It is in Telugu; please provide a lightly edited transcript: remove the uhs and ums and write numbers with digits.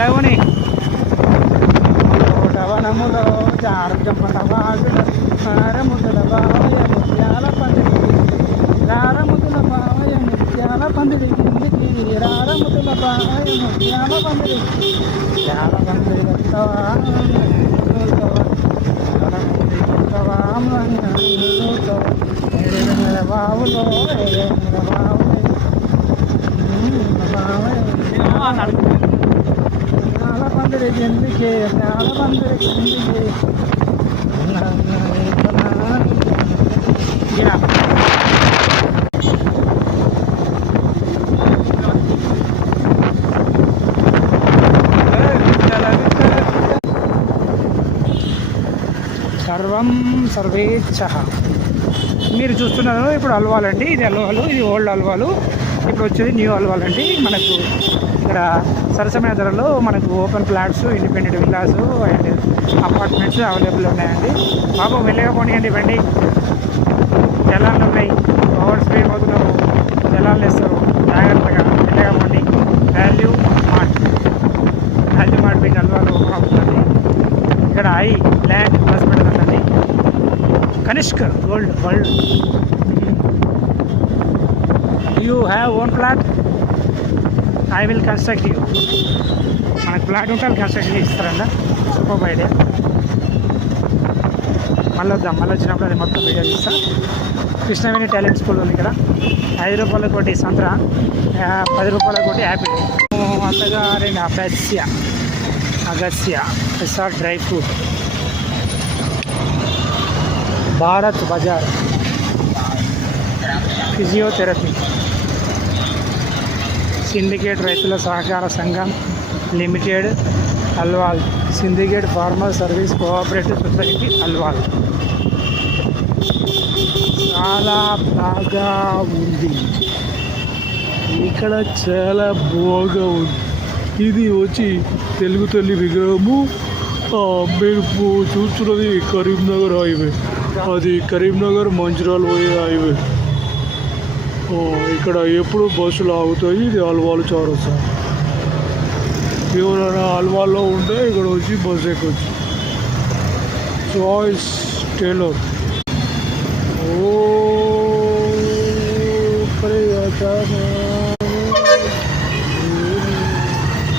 ఎలాగోని వనములో జారుజమ్మల వాగుల రారముదుల బావయ ముత్యాల పందిరి రారముదుల బావయ ముత్యాల పందిరి కిందికి రారముదుల బావయ ముత్యాల పందిరి ముత్యాల పందిరి బావులో పందిరి కిందికి పందిరి కిందికి సర్వం సర్వేచ్ఛః. మీరు చూస్తున్నారు ఇప్పుడు అల్వాల్ అండి. ఇది అల్వాలు, ఇది ఓల్డ్ అల్వాలు. ఇప్పుడు వచ్చేది న్యూ అల్వాల్ అండి. మనకు ఇక్కడ సరసమైన ధరలో మనకు open flats, independent villas and apartments available ఉన్నాయండి. బాబు మెల్లగా పోనీయండి బండి. జలాలు ఉన్నాయి, పవర్ స్పీడ్ పోతున్నాము, జలాలు వేస్తారు. జాగ్రత్తగా మెల్లగా పోండి. వాల్యూ మార్ట్ మీకు అల్వాలు అవుతుంది. ఇక్కడ ల్యాండ్ ఇన్వెస్ట్మెంట్ ఉందండి. Kanishk gold world. You have own flat, I will construct you. మనకు ఫ్లాట్ ఉంటే కన్స్ట్రక్ట్ చేసి ఇస్తారంట. Super idea. మళ్ళీ వద్దాం, మళ్ళీ వచ్చినప్పుడు అది మొత్తం వీడియో తీస్తా. కృష్ణవేణి టాలెంట్ స్కూల్ ఉంది ఇక్కడ. 5 రూపాయల కోటి సంత్ర, 10 రూపాయల కోటి యాపిల్. అత్తగారిని అగస్య resort dry fruit. Bharat Bazar physiotherapy. Syndicate రైతుల సహకార సంఘం limited Alwal. Syndicate farmer service cooperative society Alwal. చాలా బాగా ఉంది ఇక్కడ, చాలా బాగా ఉంది. ఇది వచ్చి తెలుగు తల్లి విగ్రహము. మీరు చూస్తున్నది కరీంనగర్ హైవే. అది కరీంనగర్ మంచిర్యాల పోయే హైవే. ఇక్కడ ఎప్పుడు బస్సులు ఆగుతాయి. ఇది అల్వాల్ చౌరస్తా. ఎవరైనా అల్వాల్లో ఉంటే ఇక్కడ వచ్చి బస్సు ఎక్కొచ్చు. Choice tailor. ఓ